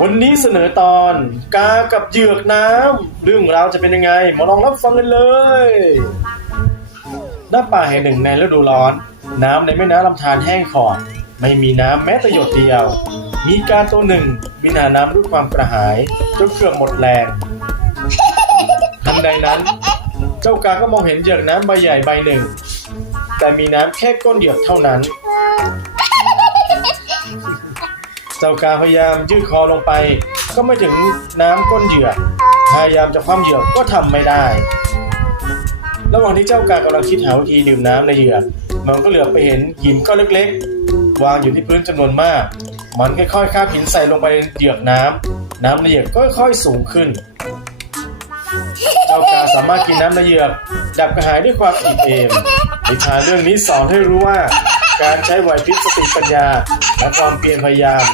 วันนี้เสนอตอน กากับเหยือกน้ำ เรื่องราวจะเป็นยังไง มาลองรับฟังกันเลยณป่าแห่งหนึ่งในฤดูร้อน น้ำในแม่น้ำลำธารแห้งขอด ไม่มีน้ำแม้แต่หยดเดียว มีกาตัวหนึ่งวินาน้ำด้วยความกระหายจนเกือบหมดแรงทันใดนั้น เจ้ากาก็มองเห็นเหยือกน้ำใบใหญ่ใบหนึ่ง แต่มีน้ำแค่ก้นเหยือกเท่านั้น เจ้ากาพยายามยืดคอลงไป ก็ไม่ถึงน้ำก้นเหยื่อ พยายามจะคว่ำเหยื่อก็ทำไม่ได้ ระหว่างที่เจ้ากากำลังคิดหาวิธีดื่มน้ำในเหยื่อ มันก็เหลือบไปเห็นหินก้อนเล็กๆ วางอยู่ที่พื้นจำนวนมาก มันค่อยๆคาบหินใส่ลงไปในเหยือกน้ำน้ำในเหยือกก็ค่อยๆสูงขึ้น เจ้ากาสามารถกินน้ำในเหยือกดับกระหายด้วยความอิ่มเอมนิทานเรื่องนี้สอนให้รู้ว่า การใช้ไหวพริบสติปัญญาและความเพียรพยายาม